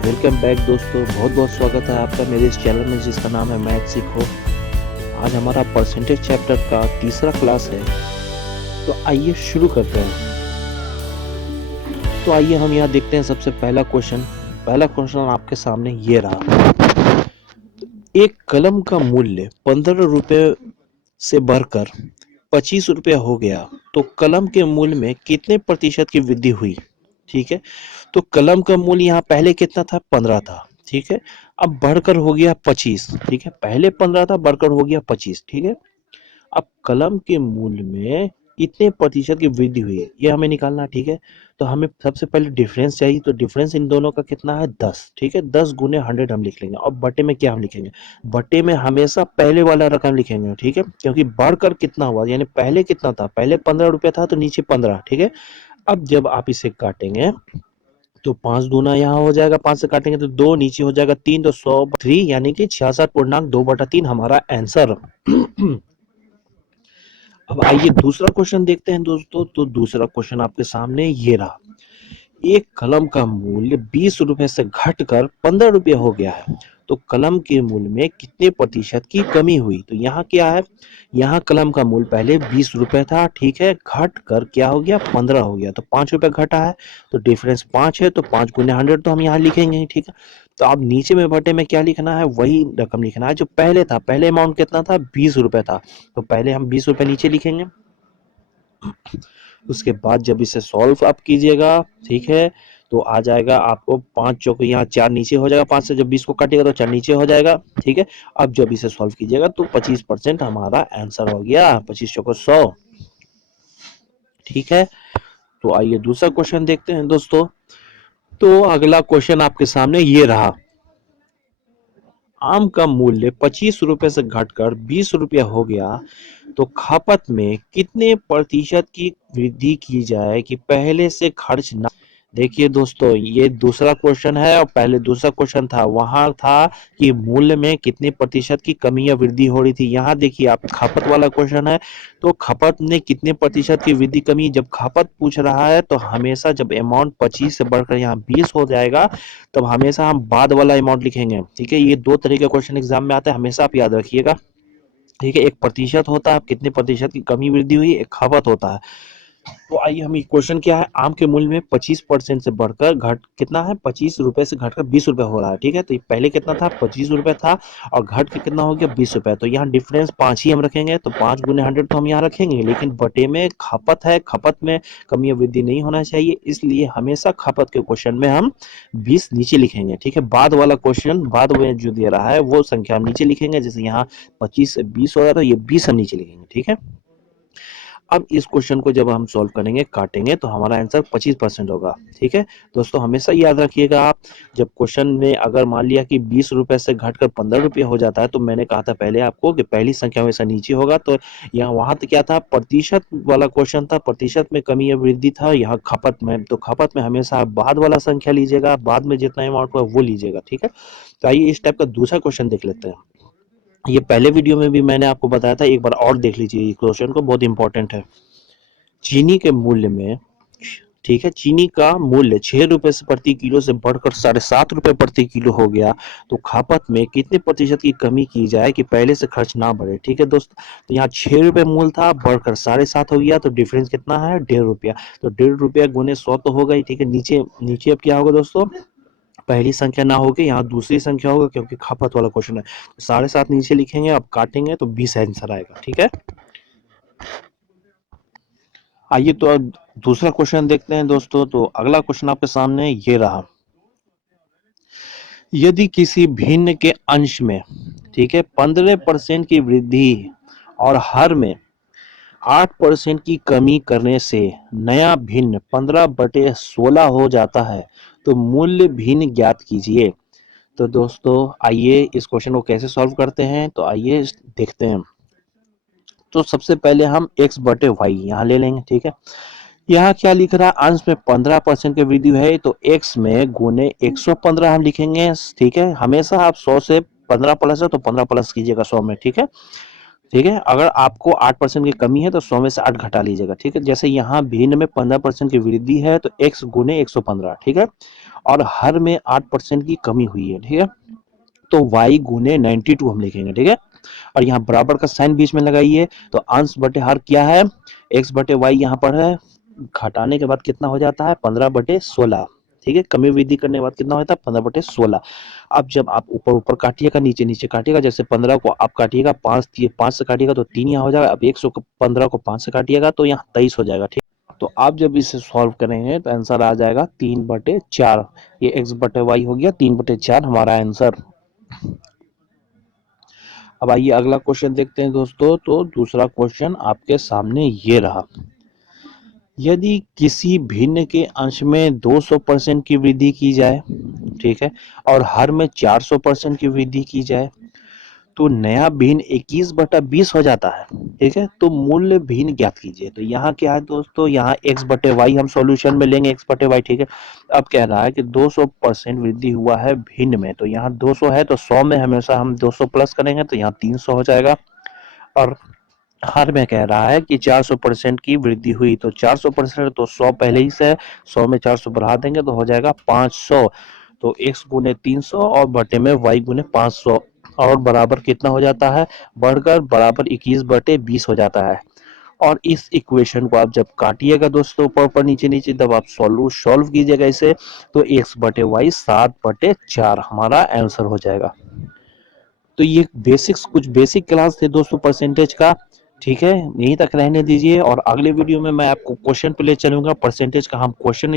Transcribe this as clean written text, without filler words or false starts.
Welcome back दोस्तों, बहुत बहुत स्वागत है आपका मेरे इस चैनल में जिसका नाम है मैथ सीखो। आज हमारा परसेंटेज चैप्टर का तीसरा क्लास है, तो आइए शुरू करते हैं। तो आइए हम यहाँ देखते हैं सबसे पहला क्वेश्चन आपके सामने ये रहा। एक कलम का मूल्य 15 रुपए से बढ़कर 25 रुपया हो गया, तो कलम के मूल्य में कितने प्रतिशत की वृद्धि हुई। ठीक है, तो कलम का मूल्य यहाँ पहले कितना था, 15 था। ठीक है, अब बढ़कर हो गया 25। ठीक है, पहले 15 था, बढ़कर हो गया 25। ठीक है, अब कलम के मूल्य में कितने प्रतिशत की वृद्धि हुई है ये हमें निकालना है। ठीक है, तो हमें सबसे पहले डिफरेंस चाहिए, तो डिफरेंस इन दोनों का कितना है, 10। ठीक है, 10 गुने 100 हम लिख लेंगे। और बटे में क्या हम लिखेंगे, बटे में हमेशा पहले वाला रकम लिखेंगे। ठीक है, क्योंकि बढ़कर कितना हुआ, यानी पहले कितना था, पहले 15 रुपया था तो नीचे 15। ठीक है, अब जब आप इसे काटेंगे तो 5 दूना यहाँ हो जाएगा, 5 से काटेंगे तो 2, नीचे हो जाएगा 3, तो 100/3 यानी कि 66.2/3 हमारा आंसर। अब आइए दूसरा क्वेश्चन देखते हैं दोस्तों। तो दूसरा क्वेश्चन आपके सामने ये रहा। एक कलम का मूल्य 20 रुपए से घटकर 15 रुपये हो गया है, तो कलम के मूल्य में कितने प्रतिशत की कमी हुई। तो यहाँ क्या है, यहाँ कलम का मूल्य पहले 20 रुपए था। ठीक है, घट कर क्या हो गया, 15 हो गया, तो 5 रुपए घटा है, तो डिफरेंस 5 है, तो 5 गुने 100 तो हम यहाँ लिखेंगे ही। ठीक है, तो अब नीचे में बटे में क्या लिखना है, वही रकम लिखना है जो पहले था। पहले अमाउंट कितना था, 20 रुपए था, तो पहले हम 20 रुपए नीचे लिखेंगे। उसके बाद जब इसे सॉल्व आप कीजिएगा, ठीक है, तो आ जाएगा आपको 5 चौको, यहाँ 4 नीचे हो जाएगा, 5 से जब 20 को काटिएगा तो 4 नीचे हो जाएगा। ठीक है, अब जब इसे सॉल्व कीजिएगा तो 25% हमारा आंसर हो गया, 25 चौको 100। ठीक है, तो आइए दूसरा क्वेश्चन देखते हैं दोस्तों। तो अगला क्वेश्चन आपके सामने ये रहा। आम का मूल्य 25 रुपए से घटकर 20 रुपया हो गया, तो खपत में कितने प्रतिशत की वृद्धि की जाए कि पहले से खर्च ना। देखिए दोस्तों, ये दूसरा क्वेश्चन है और पहले दूसरा क्वेश्चन था, वहां था कि मूल्य में कितने प्रतिशत की कमी या वृद्धि हो रही थी। यहाँ देखिए आप खपत वाला क्वेश्चन है, तो खपत में कितने प्रतिशत की वृद्धि कमी, जब खपत पूछ रहा है तो हमेशा जब अमाउंट 25 से बढ़कर यहाँ 20 हो जाएगा तब हमेशा हम बाद वाला अमाउंट लिखेंगे। ठीक है, ये दो तरह के क्वेश्चन एग्जाम में आते हैं, हमेशा आप याद रखिएगा। ठीक है, एक प्रतिशत होता है कितने प्रतिशत की कमी वृद्धि हुई, एक खपत होता है। तो आइए हम क्वेश्चन क्या है, आम के मूल्य में 25% से बढ़कर घट कितना है, 25 रुपए से घटकर 20 रुपए हो रहा है। ठीक है, तो पहले कितना था, 25 रुपए था और घट के कितना हो गया, 20 रुपए। तो यहाँ डिफरेंस 5 ही हम रखेंगे, तो 5 गुने 100 तो हम यहाँ रखेंगे, लेकिन बटे में खपत है, खपत में कमी या वृद्धि नहीं होना चाहिए, इसलिए हमेशा खपत के क्वेश्चन में हम 20 नीचे लिखेंगे। ठीक है, बाद वाला क्वेश्चन बाद में जो दे रहा है वो संख्या हम नीचे लिखेंगे, जैसे यहाँ 25 से 20 हो रहा है तो ये 20 हम नीचे लिखेंगे। ठीक है, अब इस क्वेश्चन को जब हम सॉल्व करेंगे, काटेंगे, तो हमारा आंसर 25% होगा। ठीक है दोस्तों, हमेशा याद रखिएगा आप, जब क्वेश्चन में अगर मान लिया कि 20 रुपए से घटकर 15 रुपये हो जाता है, तो मैंने कहा था पहले आपको कि पहली संख्या हमेशा नीचे होगा। तो यहाँ वहां तो क्या था, प्रतिशत वाला क्वेश्चन था, प्रतिशत में कमी या वृद्धि था, यहाँ खपत में, तो खपत में हमेशा आप बाद वाला संख्या लीजिएगा, बाद में जितना अमाउंट हुआ वो लीजिएगा। ठीक है, तो आइए इस टाइप का दूसरा क्वेश्चन देख लेते हैं। ये पहले वीडियो में भी मैंने आपको बताया था, एक बार और देख लीजिए, ये क्वेश्चन को बहुत इंपॉर्टेंट है। चीनी के मूल्य में, ठीक है, चीनी का मूल्य 6 रुपए से प्रति किलो से बढ़कर 7.5 रुपए प्रति किलो हो गया, तो खपत में कितने प्रतिशत की कमी की जाए कि पहले से खर्च ना बढ़े। ठीक है दोस्त, तो यहाँ 6 रुपए मूल्य था, बढ़कर 7.5 हो गया, तो डिफरेंस कितना है, 1.5 रुपया, तो 1.5 रुपया गुने 100 तो होगा ही। ठीक है, नीचे नीचे अब क्या होगा दोस्तों, पहली संख्या ना होगी, यहाँ दूसरी संख्या होगा, क्योंकि खपत वाला क्वेश्चन है। 7.5 नीचे लिखेंगे, अब काटेंगे तो 20 आंसर आएगा। ठीक है, आइए तो अब दूसरा क्वेश्चन देखते हैं दोस्तों। तो अगला क्वेश्चन आपके सामने ये रहा। यदि किसी भिन्न के अंश में, ठीक है, 15% की वृद्धि और हर में 8% की कमी करने से नया भिन्न 15/16 हो जाता है, तो मूल्य भिन्न ज्ञात कीजिए। तो दोस्तों आइए इस क्वेश्चन को कैसे सॉल्व करते हैं, तो आइए देखते हैं। तो सबसे पहले हम x/y यहाँ ले लेंगे। ठीक है, यहाँ क्या लिख रहा है, अंश में 15% की वृद्धि है, तो x में गुने 115 हम लिखेंगे। ठीक है, हमेशा आप 100 से 15 प्लस है तो 15 प्लस कीजिएगा 100 में। ठीक है, ठीक है, अगर आपको 8% की कमी है तो 100 में से 8 घटा लीजिएगा। ठीक है, जैसे यहाँ भिन्न में 15% की वृद्धि है तो x गुने 115। ठीक है, और हर में 8% की कमी हुई है। ठीक है, तो y गुने 92 हम लिखेंगे। ठीक है, और यहाँ बराबर का साइन बीच में लगाइए तो अंश बटे हर क्या है, x बटे वाई यहाँ पर है, घटाने के बाद कितना हो जाता है 15/16। ठीक है, कमी वृद्धि करने के बाद कितना होता है 15/16। अब जब आप ऊपर ऊपर काटिएगा नीचे नीचे काटिएगा, जैसे 15 को आप काटिएगा 5 से काटिएगा तो 3 यहाँ हो जाएगा। अब 115 को 5 से काटिएगा तो यहाँ 23 हो जाएगा। ठीक, तो आप जब इसे सॉल्व करेंगे तो आंसर आ जाएगा 3/4। ये x बटे वाई हो गया 3/4 हमारा आंसर। अब आइए अगला क्वेश्चन देखते हैं दोस्तों। तो दूसरा क्वेश्चन आपके सामने ये रहा, यदि किसी भिन्न के अंश में 200% की वृद्धि की जाए, ठीक है, और हर में 400% की वृद्धि की जाए तो नया भिन्न 21/20 हो जाता है। ठीक है, तो मूल्य भिन्न ज्ञात कीजिए। तो यहाँ क्या है दोस्तों, यहाँ x बटे वाई हम सॉल्यूशन में लेंगे, x बटे वाई। ठीक है, अब कह रहा है कि 200% वृद्धि हुआ है भिन्न में, तो यहाँ 200 है तो 100 में हमेशा हम 200 प्लस करेंगे तो यहाँ 300 हो जाएगा। और हर में कह रहा है कि 400% की वृद्धि हुई, तो 400% तो 100 पहले ही से है, 100 में 400 बढ़ा देंगे तो हो जाएगा 500। तो x गुने 300 और बटे में y गुने 500 और बराबर कितना हो जाता है, बढ़कर बराबर 21/20 हो जाता है। और इस इक्वेशन को आप जब काटिएगा दोस्तों ऊपर ऊपर नीचे नीचे, तब आप सॉल्व कीजिएगा इसे, तो x बटे वाई 7/4 हमारा आंसर हो जाएगा। तो ये कुछ बेसिक क्लास थे दोस्तों परसेंटेज का। ठीक है, यहीं तक रहने दीजिए और अगले वीडियो में मैं आपको क्वेश्चन पे ले चलूंगा। परसेंटेज का हम क्वेश्चन